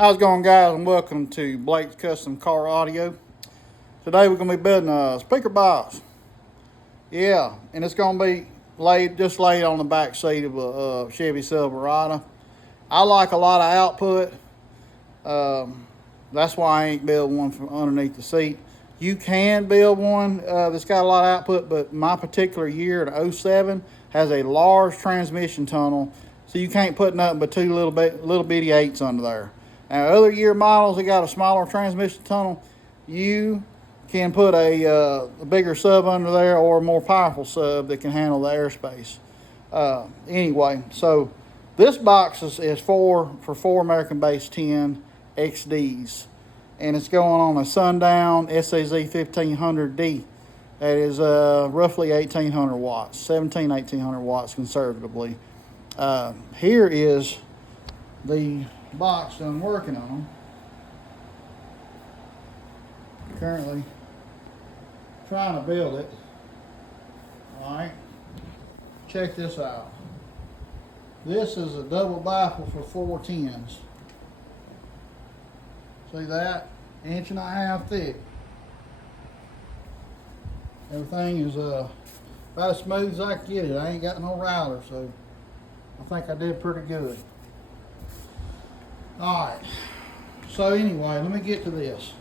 How's it going, guys, and welcome to Blake's Custom Car Audio. Today we're going to be building a speaker box. Yeah, and it's going to be laid on the back seat of a Chevy Silverado. I like a lot of output. That's why I ain't build one from underneath the seat. You can build one that's got a lot of output, but my particular year in 07 has a large transmission tunnel, so you can't put nothing but two little bitty 8s under there. Now, other year models that got a smaller transmission tunnel, you can put a bigger sub under there or a more powerful sub that can handle the airspace. Anyway, so this box is for 4 American-based 10 XDs. And it's going on a Sundown SAZ 1500D. That is roughly 1800 watts, 1800 watts conservatively. Here is the box that I'm working on. Currently trying to build it. Alright, check this out. This is a double baffle for 4 10s. See that? 1.5 inches thick. Everything is about as smooth as I can get it. I ain't got no router, so I think I did pretty good. Alright, so anyway, let me get to this.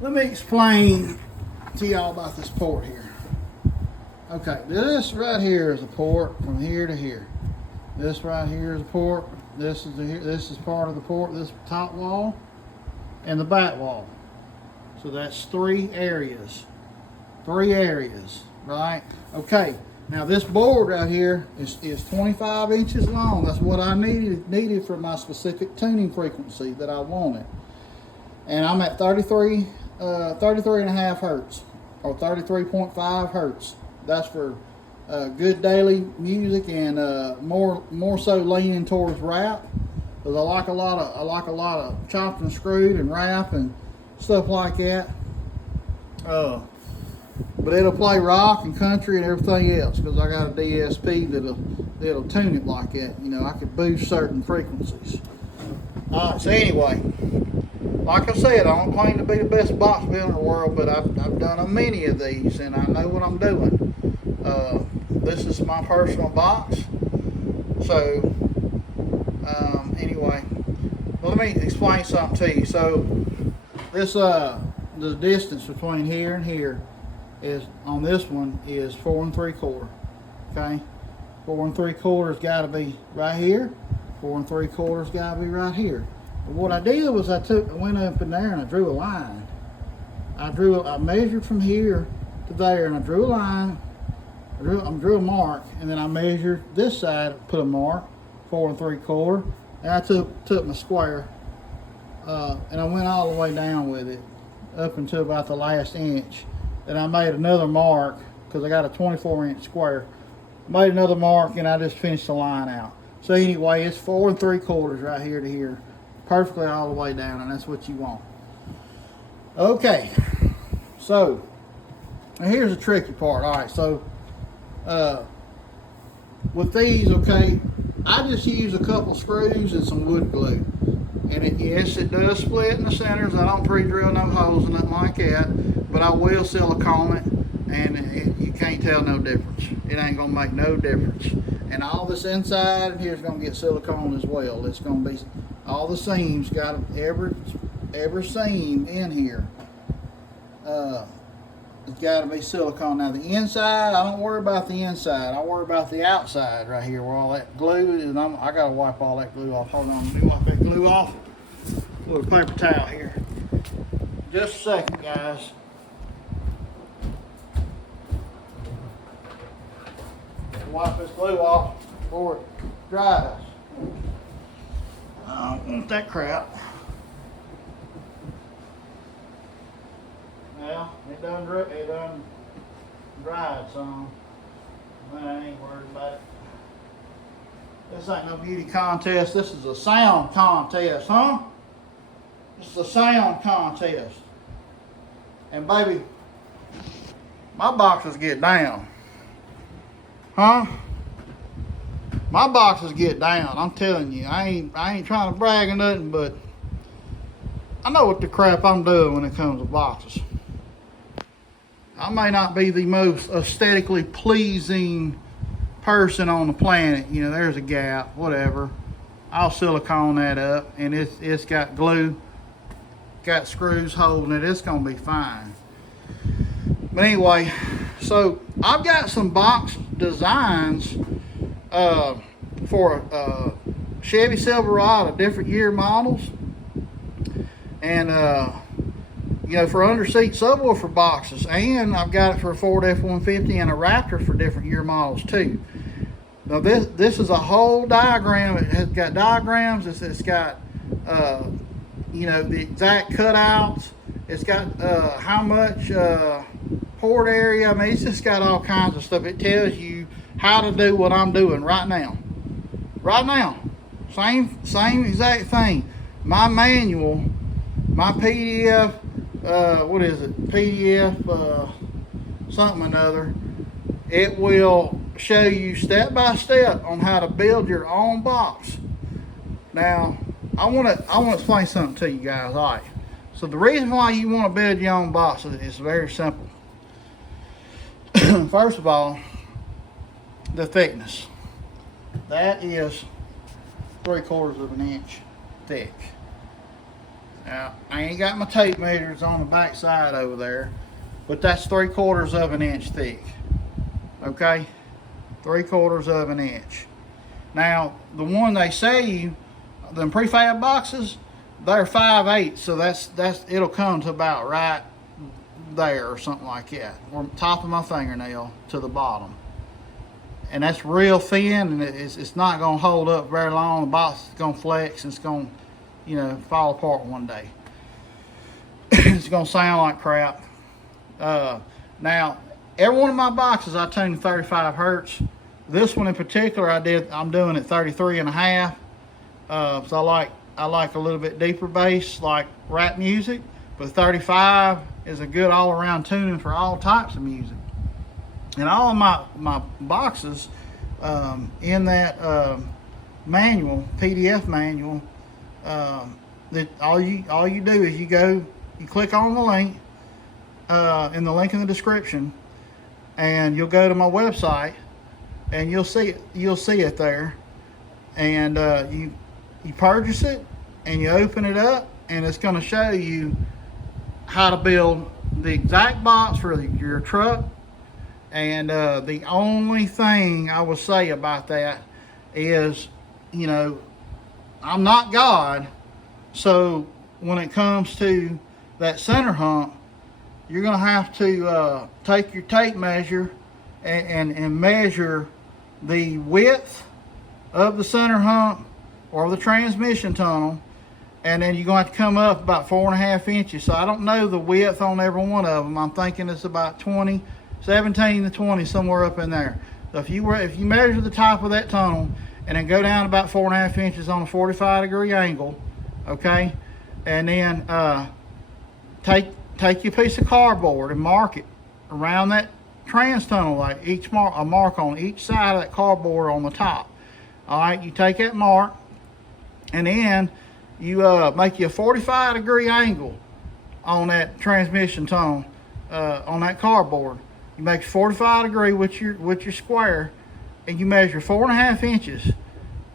Let me explain to y'all about this port here. Okay, this right here is a port from here to here. This right here is a port. This is part of the port. This top wall and the back wall. So that's 3 areas. 3 areas, right? Okay. Now this board right here is 25 inches long. That's what I needed for my specific tuning frequency that I wanted. And I'm at 33 and a half hertz or 33.5 hertz. That's for good daily music and more so leaning towards rap. Because I like a lot of chopped and screwed and rap and stuff like that. But it'll play rock and country and everything else because I got a DSP that'll tune it like that. You know, I could boost certain frequencies. Alright, so anyway, like I said, I don't claim to be the best box builder in the world, but I've done many of these and I know what I'm doing. This is my personal box. So, anyway, well, let me explain something to you. So, this the distance between here and here is on this one is 4 3/4. Okay, 4 3/4 got to be right here. 4 3/4 got to be right here. But what I did was I went up in there and I drew a line. I measured from here to there and I drew a line. I drew a mark, and then I measured this side, put a mark, 4 3/4, and I took my square, and I went all the way down with it up until about the last inch. Then I made another mark because I got a 24-inch square. Made another mark and I just finished the line out. So anyway, it's 4 3/4 right here to here, perfectly all the way down, and that's what you want. Okay, so now here's the tricky part. All right, so with these, okay, I just use a couple screws and some wood glue. And yes, it does split in the centers. I don't pre-drill no holes or nothing like that, but I will silicone it, and you can't tell no difference. It ain't gonna make no difference. And all this inside here is gonna get silicone as well. It's gonna be all the seams. Got every seam in here. It's got to be silicone. Now the inside, I don't worry about the inside. I worry about the outside right here where all that glue is. I got to wipe all that glue off. Hold on, let me wipe that glue off with a paper towel here. Just a second, guys. Wipe this glue off before it dries. I don't want that crap. Well, it done dried some. I ain't worried about it. This ain't no beauty contest. This is a sound contest, huh? This is a sound contest. And baby, my boxes get down. Huh? My boxes get down. I'm telling you, I ain't trying to brag or nothing, but I know what the crap I'm doing when it comes to boxes. I may not be the most aesthetically pleasing person on the planet. You know, there's a gap, whatever. I'll silicone that up, and it's got glue, got screws holding it. It's gonna be fine. But anyway, so I've got some box designs for Chevy Silverado, different year models, and you know, for under-seat subwoofer boxes, and I've got it for a Ford F-150 and a Raptor for different year models too. Now this is a whole diagram. It has got diagrams. It's got you know, the exact cutouts. It's got how much port area. I mean, it's just got all kinds of stuff. It tells you how to do what I'm doing right now. Right now, same exact thing. My manual, my PDF. What is it? PDF something or another. It will show you step by step on how to build your own box. Now, I want to explain something to you guys. All right. So the reason why you want to build your own box is very simple. First of all, the thickness. That is 3/4 of an inch thick. Now, I ain't got my tape measures on the back side over there, but that's 3/4 of an inch thick. Okay, 3/4 of an inch. Now, the one they sell you, them prefab boxes, they're 5/8, so that's it'll come to about right there or something like that, or top of my fingernail to the bottom. And that's real thin, and it's not going to hold up very long. The box is going to flex, and it's going to, you know, fall apart one day. It's going to sound like crap. Now, every one of my boxes I tune 35 hertz. This one in particular, I'm doing it 33.5. So I like a little bit deeper bass, like rap music, but 35 is a good all-around tuning for all types of music. And all of my boxes in that manual, PDF manual, that all you do is you click on the link in the link in the description, and you'll go to my website, and you'll see it there, and you purchase it, and you open it up, and it's going to show you how to build the exact box for your truck. And the only thing I will say about that is, you know, I'm not God, so when it comes to that center hump, you're going to have to take your tape measure and measure the width of the center hump or the transmission tunnel, and then you're going to have to come up about 4.5 inches. So I don't know the width on every one of them. I'm thinking it's about 17 to 20, somewhere up in there. So if you measure the top of that tunnel and then go down about 4.5 inches on a 45-degree angle, okay, and then take your piece of cardboard and mark it around that trans tunnel, like a mark on each side of that cardboard on the top. All right, you take that mark, and then you make you a 45-degree angle on that transmission tunnel on that cardboard. You make 45 degree with your square, and you measure 4.5 inches.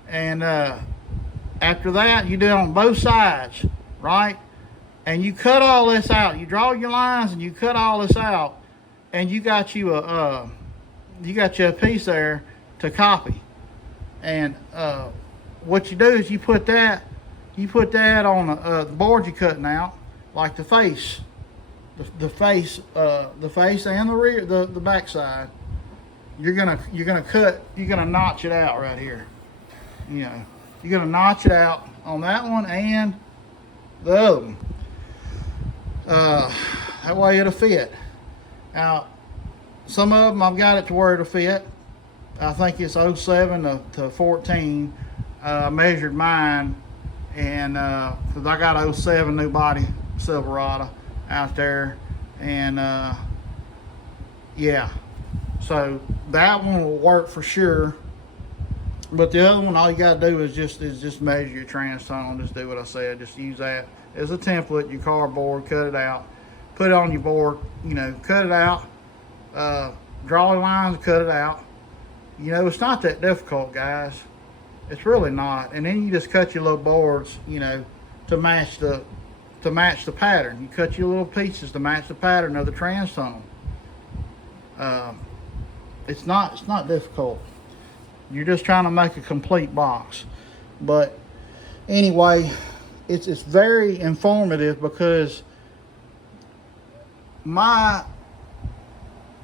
And after that, you do it on both sides, right? And you cut all this out. You draw your lines, and you cut all this out, and you got you a piece there to copy. And what you do is you put that on the board you're cutting out, like the face. The face and the rear, the back side. You're gonna notch it out right here. You know, you're gonna notch it out on that one and the other one. That way it'll fit. Now, some of them I've got it to where it'll fit. I think it's 07 to 14. I measured mine, and because I got 07 new body Silverado out there, and yeah, so that one will work for sure. But the other one, all you gotta do is just measure your trans tunnel. Just do what I said. Just use that as a template. Your cardboard, cut it out, put it on your board. You know, cut it out. Draw the lines, cut it out. You know, it's not that difficult, guys. It's really not. And then you just cut your little boards, you know, to match the pattern. You cut your little pieces to match the pattern of the trans tunnel. It's not difficult. You're just trying to make a complete box. But anyway, it's very informative because my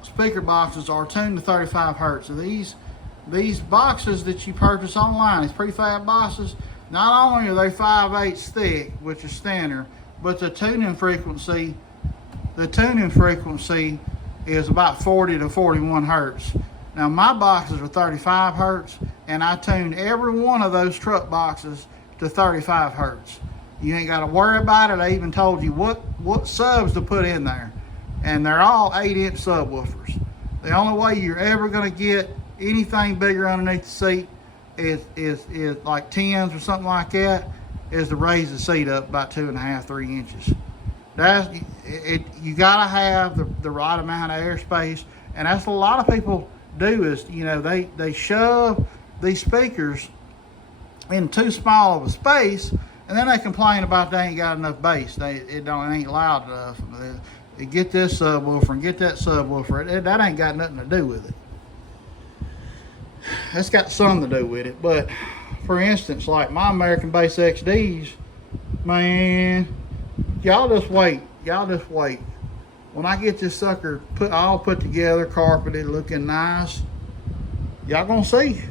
speaker boxes are tuned to 35 hertz. So these boxes that you purchase online, these prefab boxes, not only are they 5/8 thick, which is standard, but the tuning frequency is about 40 to 41 hertz. Now my boxes are 35 hertz, and I tuned every one of those truck boxes to 35 hertz. You ain't got to worry about it. I even told you what subs to put in there, and they're all 8-inch subwoofers. The only way you're ever going to get anything bigger underneath the seat is like 10s or something like that, is to raise the seat up about 2.5-3 inches. You gotta have the right amount of airspace, and that's what a lot of people do. Is, you know, they shove these speakers in too small of a space, and then they complain about they ain't got enough bass. It ain't loud enough. They get this subwoofer and get that subwoofer. That ain't got nothing to do with it. That's got something to do with it. But for instance, like my American Bass XDs, man, y'all just wait. When I get this sucker all put together, carpeted, looking nice, y'all gonna see.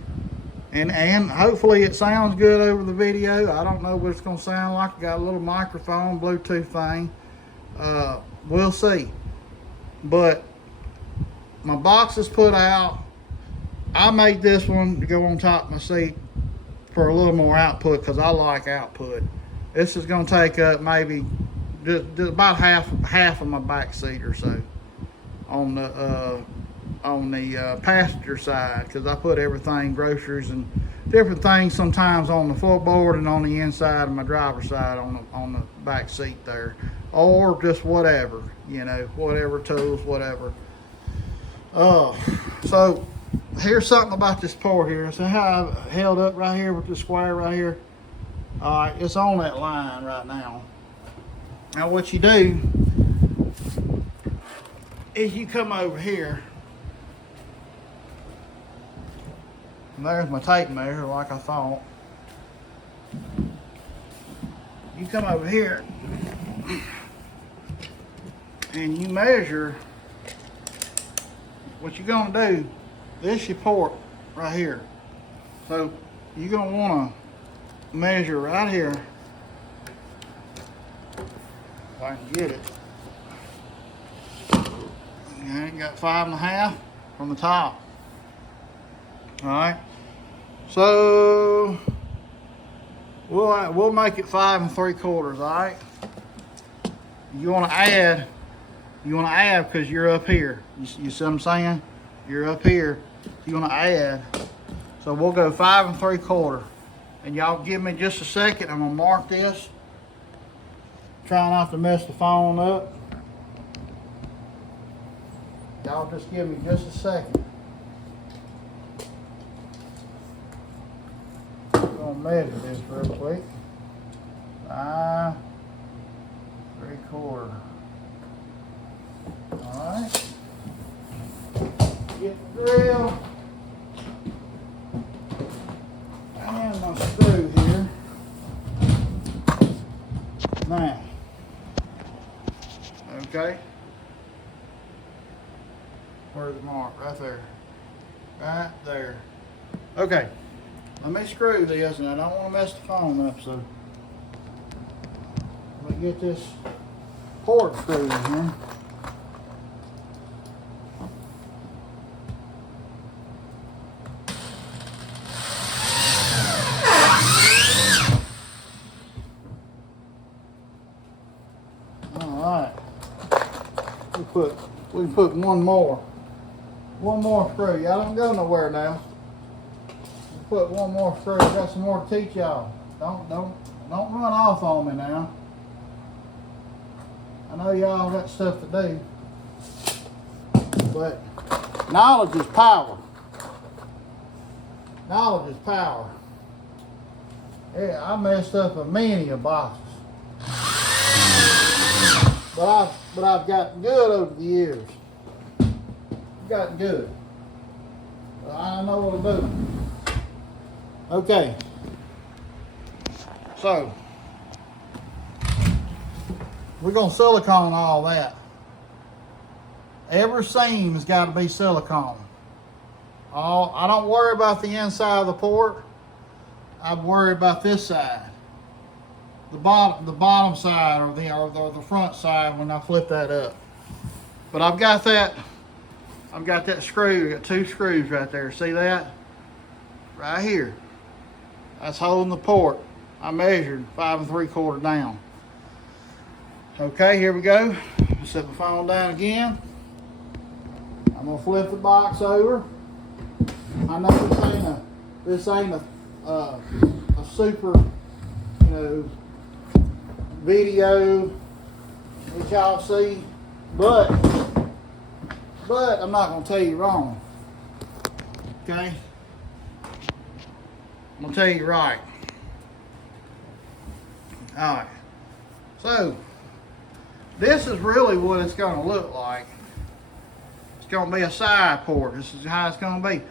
And hopefully it sounds good over the video. I don't know what it's gonna sound like. I got a little microphone, Bluetooth thing. We'll see. But my box is put out. I made this one to go on top of my seat for a little more output because I like output. This is going to take up maybe just about half of my back seat or so on the passenger side, because I put everything, groceries and different things sometimes on the floorboard and on the inside of my driver's side on the back seat there, or just whatever, you know, whatever tools, whatever. So here's something about this port here. So how I held up right here with the square right here. All right, it's on that line right now. Now what you do is you come over here. And there's my tape measure, like I thought. You come over here and you measure. What you're gonna do, this your port right here. So you're gonna wanna measure right here. If I can get it. Okay, got 5.5 from the top. All right. So we'll make it 5 3/4. All right. You wanna add because you're up here. You see what I'm saying? You're up here. You want to add. So we'll go 5 3/4. And y'all give me just a second. I'm going to mark this. Try not to mess the phone up. Y'all just give me just a second. I'm going to measure this real quick. 5 3/4. Alright, get the drill and my screw here. Now, okay, where's the mark? Right there. Right there. Okay, let me screw this, and I don't want to mess the phone up, so let me get this port screw in here. We put one more screw. Y'all don't go nowhere now. put one more screw. I got some more to teach y'all. Don't run off on me now. I know y'all got stuff to do, but knowledge is power. Knowledge is power. Yeah, I messed up a many of boxes, but I've gotten good over the years. I've gotten good. I know what I'm doing. Okay. So we're gonna silicone all that. Every seam has got to be silicone. I don't worry about the inside of the port. I worry about this side, the bottom side, or the front side when I flip that up. But I've got that screw. Got two screws right there. See that? Right here. That's holding the port. I measured 5 3/4 down. Okay, here we go. Set my phone down again. I'm gonna flip the box over. I know this ain't a super, video that y'all see, but I'm not gonna tell you wrong. Okay, I'm gonna tell you right. All right. So this is really what it's gonna look like. It's gonna be a side port. This is how it's gonna be.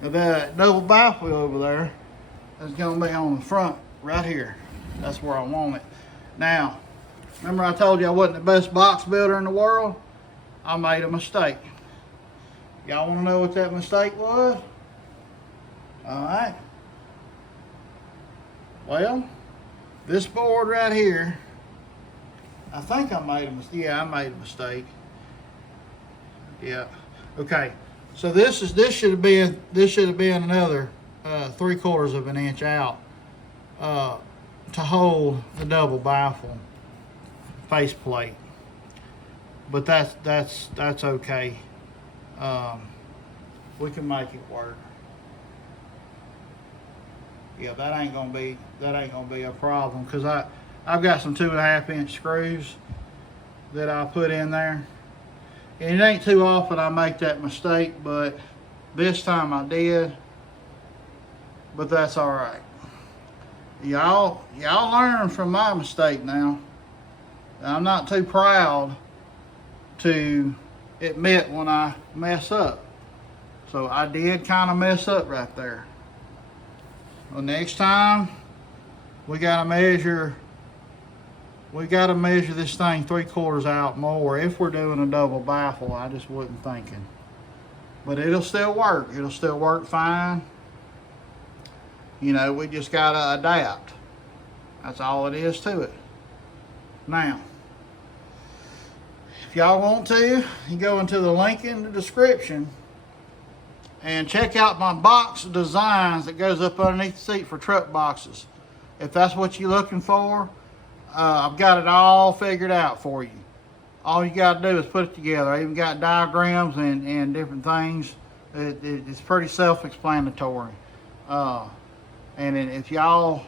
The double baffle over there is going to be on the front right here. That's where I want it. Now, remember I told you I wasn't the best box builder in the world? I made a mistake. Y'all want to know what that mistake was? Alright. Well, this board right here, I think I made a mistake. Yeah, I made a mistake. Yeah. Okay. So this should have been another 3/4 of an inch out to hold the double baffle faceplate, but that's okay. We can make it work. Yeah, that ain't gonna be a problem because I've got some 2.5 inch screws that I put in there. And it ain't too often I make that mistake, but this time I did. But that's all right. Y'all learn from my mistake now. I'm not too proud to admit when I mess up. So I did kind of mess up right there. Well, next time we gotta measure this thing 3/4 out more if we're doing a double baffle. I just wasn't thinking. But it'll still work. It'll still work fine. We just gotta adapt. That's all it is to it. Now, if y'all want to, you go into the link in the description and check out my box designs that goes up underneath the seat for truck boxes. If that's what you're looking for, I've got it all figured out for you. All you got to do is put it together. I even got diagrams and different things. It's pretty self-explanatory. And if y'all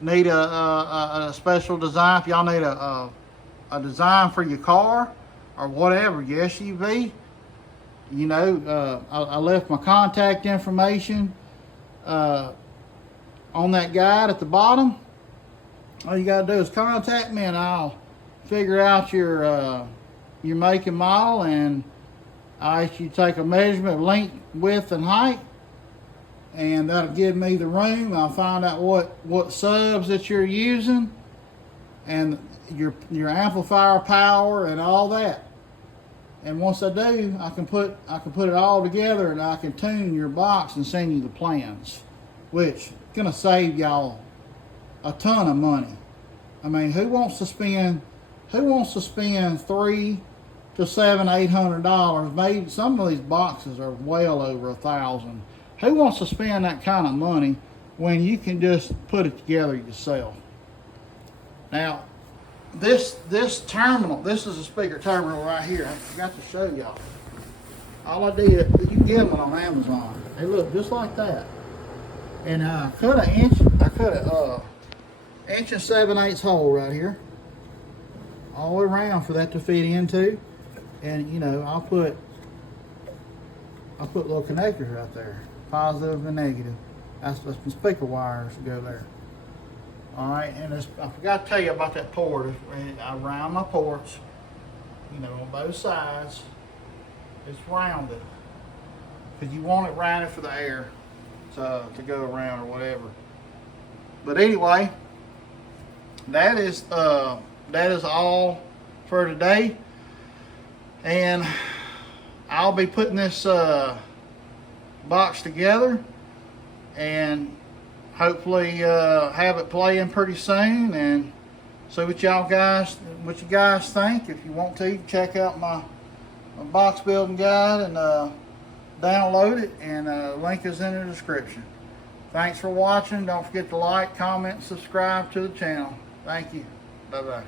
need a special design, if y'all need a design for your car or whatever, your SUV, I left my contact information on that guide at the bottom. All you gotta do is contact me and I'll figure out your make and model, and I'll ask you to take a measurement of length, width, and height, and that'll give me the room. I'll find out what subs that you're using and your amplifier power and all that. And once I do, I can put it all together and I can tune your box and send you the plans, which is gonna save y'all a ton of money. I mean, who wants to spend $300 to $700-800? Maybe some of these boxes are well over $1,000. Who wants to spend that kind of money when you can just put it together yourself? Now, this terminal, this is a speaker terminal right here. I forgot to show y'all. All I did, you can get them on Amazon. They look just like that. And I cut an inch. I cut a inch and 7/8 hole right here, all the way around for that to fit into. And you know, I'll put little connectors right there, positive and negative. That's some speaker wires to go there. All right, and I forgot to tell you about that port. I round my ports, you know, on both sides. It's rounded because you want it rounded for the air to go around or whatever. But anyway, that is all for today, and I'll be putting this box together and hopefully have it playing pretty soon and see what you guys think. If you want to, check out my box building guide and download it, and link is in the description. Thanks for watching. Don't forget to like, comment, subscribe to the channel. Thank you. Bye bye.